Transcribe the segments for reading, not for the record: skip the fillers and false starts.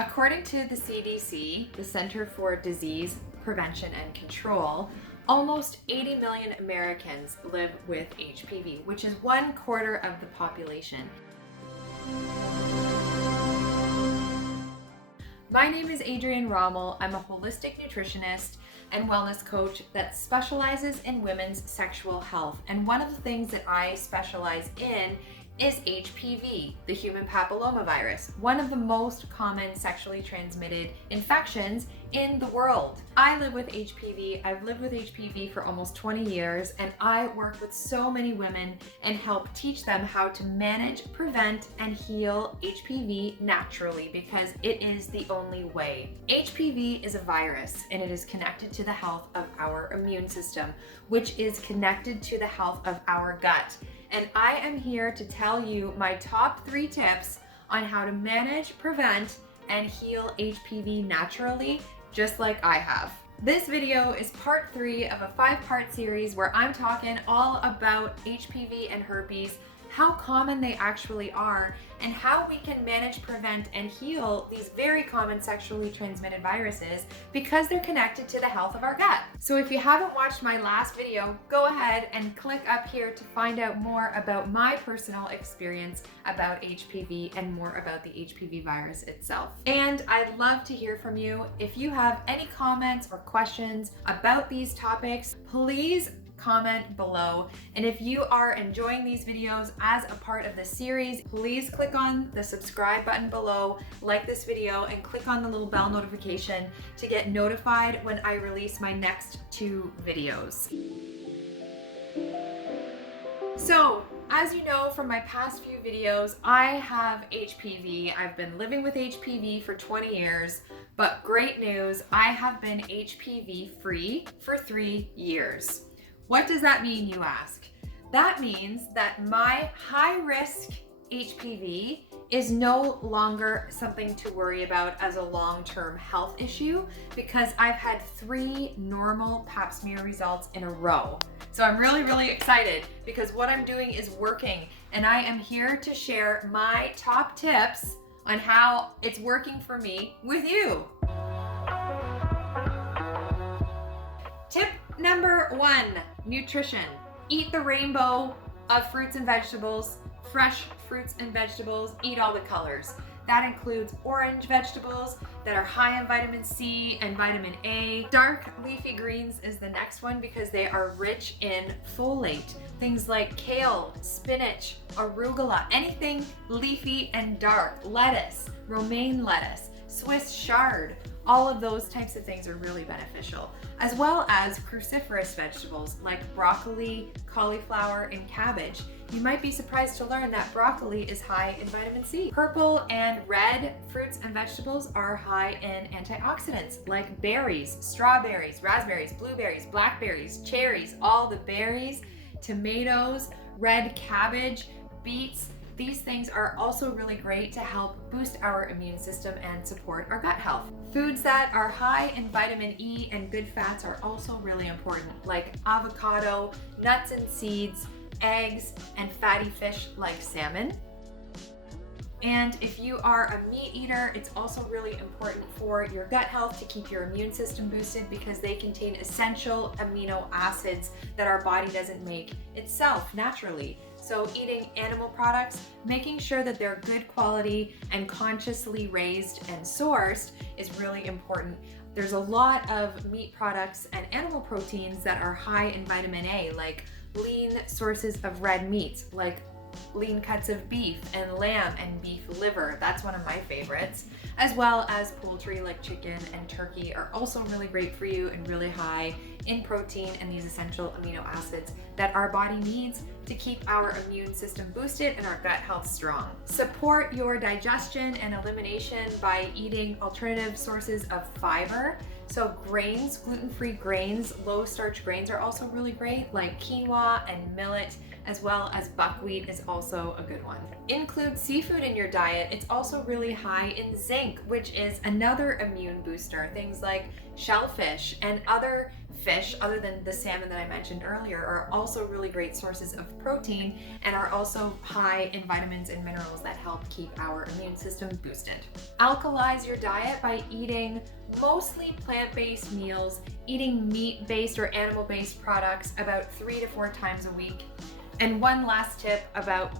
According to the CDC, the Center for Disease Prevention and Control, almost 80 million Americans live with HPV, which is 1/4 of the population. My name is Adrienne Rommel. I'm a holistic nutritionist and wellness coach that specializes in women's sexual health. And one of the things that I specialize in is HPV, the human papillomavirus, one of the most common sexually transmitted infections in the world. I live with HPV. I've lived with HPV for almost 20 years, and I work with so many women and help teach them how to manage, prevent, and heal HPV naturally, because it is the only way. HPV is a virus, and it is connected to the health of our immune system, which is connected to the health of our gut. And I am here to tell you my top 3 tips on how to manage, prevent, and heal HPV naturally, just like I have. This video is part 3 of a 5-part series where I'm talking all about HPV and herpes, how common they actually are, and how we can manage, prevent, and heal these very common sexually transmitted viruses because they're connected to the health of our gut. So if you haven't watched my last video, go ahead and click up here to find out more about my personal experience about HPV and more about the HPV virus itself. And I'd love to hear from you. If you have any comments or questions about these topics, please comment below. And if you are enjoying these videos as a part of the series, please click on the subscribe button below, like this video, and click on the little bell notification to get notified when I release my next 2 videos. So, as you know from my past few videos, I have HPV. I've been living with HPV for 20 years, but great news, I have been HPV free for 3 years. What does that mean, you ask? That means that my high-risk HPV is no longer something to worry about as a long-term health issue because I've had 3 normal pap smear results in a row. So I'm really, really excited because what I'm doing is working, and I am here to share my top tips on how it's working for me with you. Tip number 1, nutrition. Eat the rainbow of fruits and vegetables, fresh fruits and vegetables, eat all the colors. That includes orange vegetables that are high in vitamin C and vitamin A. Dark leafy greens is the next one because they are rich in folate. Things like kale, spinach, arugula, anything leafy and dark. Lettuce, romaine lettuce, Swiss chard. All of those types of things are really beneficial, as well as cruciferous vegetables like broccoli, cauliflower, and cabbage. You might be surprised to learn that broccoli is high in vitamin C. Purple and red fruits and vegetables are high in antioxidants like berries, strawberries, raspberries, blueberries, blackberries, cherries, all the berries, tomatoes, red cabbage, beets. These things are also really great to help boost our immune system and support our gut health. Foods that are high in vitamin E and good fats are also really important, like avocado, nuts and seeds, eggs, and fatty fish like salmon. And if you are a meat eater, it's also really important for your gut health to keep your immune system boosted because they contain essential amino acids that our body doesn't make itself naturally. So eating animal products, making sure that they're good quality and consciously raised and sourced is really important. There's a lot of meat products and animal proteins that are high in vitamin A, like lean sources of red meats, like lean cuts of beef and lamb and beef liver. That's one of my favorites. As well as poultry like chicken and turkey are also really great for you and really high in protein and these essential amino acids that our body needs to keep our immune system boosted and our gut health strong. Support your digestion and elimination by eating alternative sources of fiber. So grains, gluten-free grains, low starch grains are also really great, like quinoa and millet, as well as buckwheat is also a good one. Include seafood in your diet. It's also really high in zinc, which is another immune booster. Things like shellfish and other fish, other than the salmon that I mentioned earlier, are also really great sources of protein and are also high in vitamins and minerals that help keep our immune system boosted. Alkalize your diet by eating mostly plant-based meals, eating meat-based or animal-based products about 3 to 4 times a week. And one last tip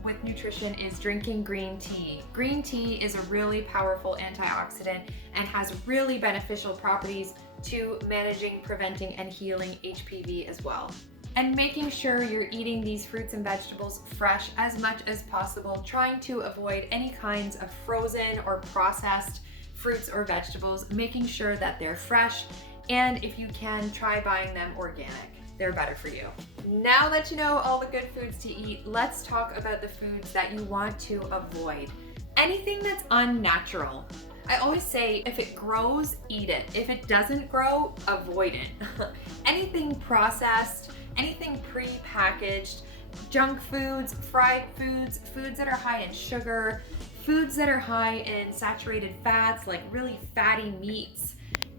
with nutrition is drinking green tea. Green tea is a really powerful antioxidant and has really beneficial properties to managing, preventing, and healing HPV as well. And making sure you're eating these fruits and vegetables fresh as much as possible, trying to avoid any kinds of frozen or processed fruits or vegetables, making sure that they're fresh, and if you can, try buying them organic. They're better for you. Now that you know all the good foods to eat, let's talk about the foods that you want to avoid. Anything that's unnatural. I always say, if it grows, eat it. If it doesn't grow, avoid it. Anything processed, anything pre-packaged, junk foods, fried foods, foods that are high in sugar, foods that are high in saturated fats, like really fatty meats,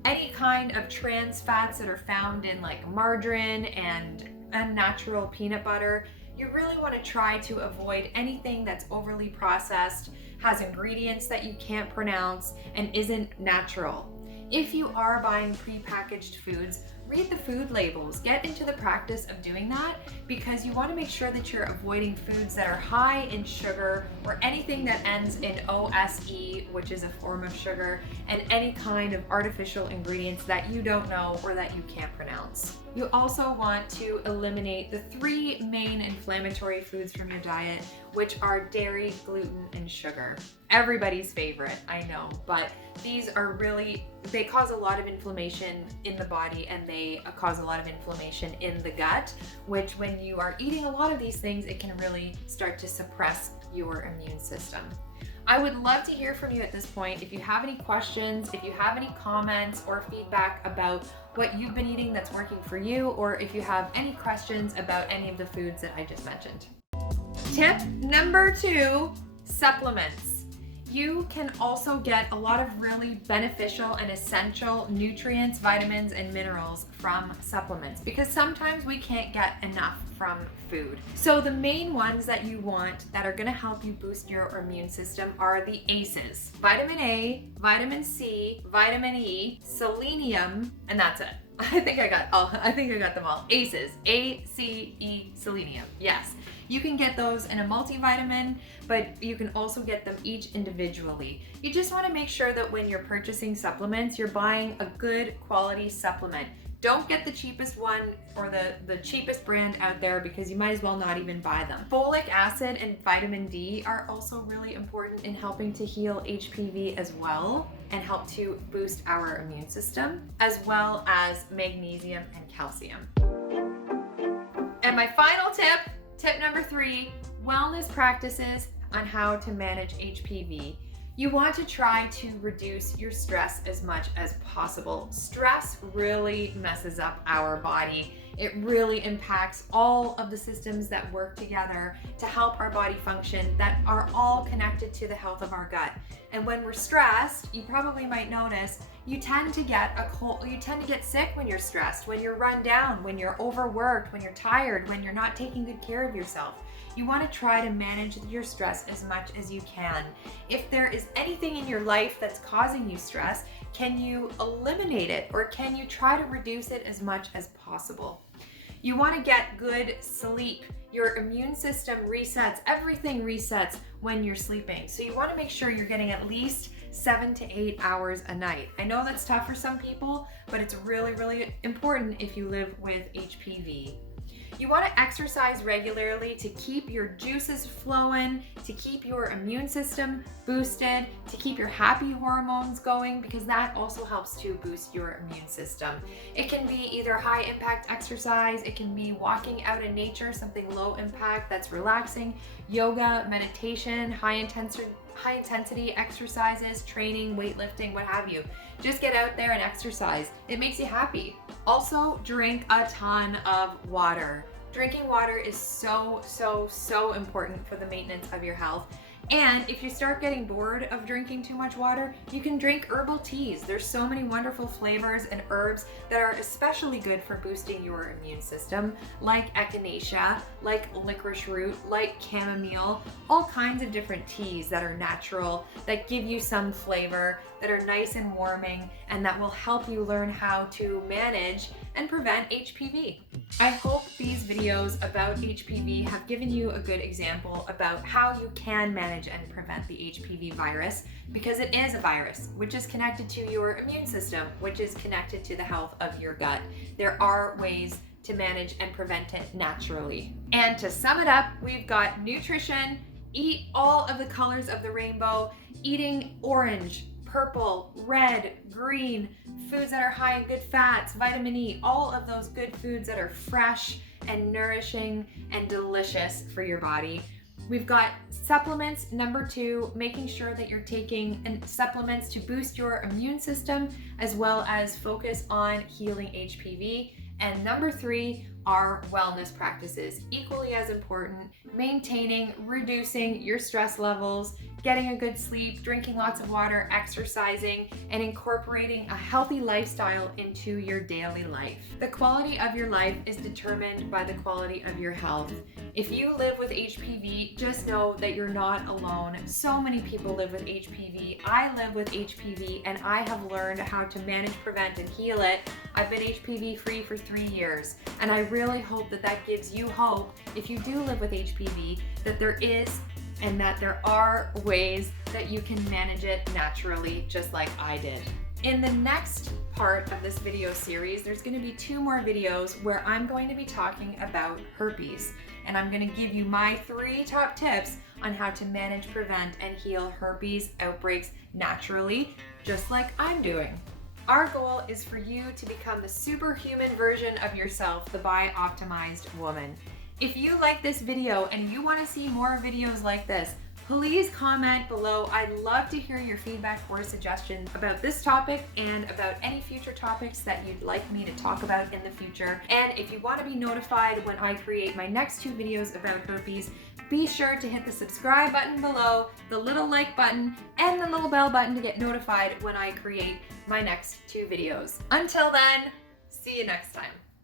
any kind of trans fats that are found in like margarine and unnatural peanut butter. You really want to try to avoid anything that's overly processed, has ingredients that you can't pronounce, and isn't natural. If you are buying prepackaged foods, read the food labels. Get into the practice of doing that, because you want to make sure that you're avoiding foods that are high in sugar or anything that ends in OSE, which is a form of sugar, and any kind of artificial ingredients that you don't know or that you can't pronounce. You also want to eliminate the 3 main inflammatory foods from your diet, which are dairy, gluten, and sugar. Everybody's favorite, I know, but these are really, they cause a lot of inflammation in the body, and they cause a lot of inflammation in the gut, which when you are eating a lot of these things, it can really start to suppress your immune system. I would love to hear from you at this point. If you have any questions, if you have any comments or feedback about what you've been eating that's working for you, or if you have any questions about any of the foods that I just mentioned. Tip number 2, supplements. You can also get a lot of really beneficial and essential nutrients, vitamins, and minerals from supplements, because sometimes we can't get enough from food. So the main ones that you want that are gonna help you boost your immune system are the ACEs. Vitamin A, vitamin C, vitamin E, selenium, and that's it. I think I got them all. ACEs, A, C, E, selenium, yes. You can get those in a multivitamin, but you can also get them each individually. You just want to make sure that when you're purchasing supplements, you're buying a good quality supplement. Don't get the cheapest one or the cheapest brand out there, because you might as well not even buy them. Folic acid and vitamin D are also really important in helping to heal HPV as well, and help to boost our immune system, as well as magnesium and calcium. And my final tip number 3, wellness practices on how to manage HPV. You want to try to reduce your stress as much as possible. Stress really messes up our body. It really impacts all of the systems that work together to help our body function, that are all connected to the health of our gut. And when we're stressed, you probably might notice you tend to get a cold, you tend to get sick when you're stressed, when you're run down, when you're overworked, when you're tired, when you're not taking good care of yourself. You want to try to manage your stress as much as you can. If there is anything in your life that's causing you stress, can you eliminate it, or can you try to reduce it as much as possible? You want to get good sleep. Your immune system resets, everything resets when you're sleeping. So you want to make sure you're getting at least 7 to 8 hours a night. I know that's tough for some people, but it's really, really important if you live with HPV. You want to exercise regularly to keep your juices flowing, to keep your immune system boosted, to keep your happy hormones going, because that also helps to boost your immune system. It can be either high impact exercise, it can be walking out in nature, something low impact that's relaxing, yoga, meditation, high intensity exercises, training, weightlifting, what have you. Just get out there and exercise. It makes you happy. Also, drink a ton of water. Drinking water is so important for the maintenance of your health. And if you start getting bored of drinking too much water, you can drink herbal teas. There's so many wonderful flavors and herbs that are especially good for boosting your immune system, like echinacea, like licorice root, like chamomile, all kinds of different teas that are natural, that give you some flavor, that are nice and warming, and that will help you learn how to manage and prevent HPV. I hope these videos about HPV have given you a good example about how you can manage and prevent the HPV virus, because it is a virus which is connected to your immune system, which is connected to the health of your gut. There are ways to manage and prevent it naturally. And to sum it up, we've got nutrition, eat all of the colors of the rainbow, eating orange, purple, red, green, foods that are high in good fats, vitamin E, all of those good foods that are fresh and nourishing and delicious for your body. We've got supplements, number 2, making sure that you're taking supplements to boost your immune system as well as focus on healing HPV. And number 3 are wellness practices, equally as important, maintaining, reducing your stress levels, getting a good sleep, drinking lots of water, exercising, and incorporating a healthy lifestyle into your daily life. The quality of your life is determined by the quality of your health. If you live with HPV, just know that you're not alone. So many people live with HPV. I live with HPV, and I have learned how to manage, prevent, and heal it. I've been HPV free for 3 years, and I really hope that that gives you hope, if you do live with HPV, that there is and that there are ways that you can manage it naturally, just like I did. In the next part of this video series, there's going to be 2 more videos where I'm going to be talking about herpes, and I'm going to give you my 3 top tips on how to manage, prevent, and heal herpes outbreaks naturally, just like I'm doing. Our goal is for you to become the superhuman version of yourself, the Bioptimized woman. If you like this video and you want to see more videos like this, please comment below. I'd love to hear your feedback or suggestions about this topic and about any future topics that you'd like me to talk about in the future. And if you want to be notified when I create my next 2 videos about herpes, be sure to hit the subscribe button below, the little like button, and the little bell button to get notified when I create my next 2 videos. Until then, see you next time.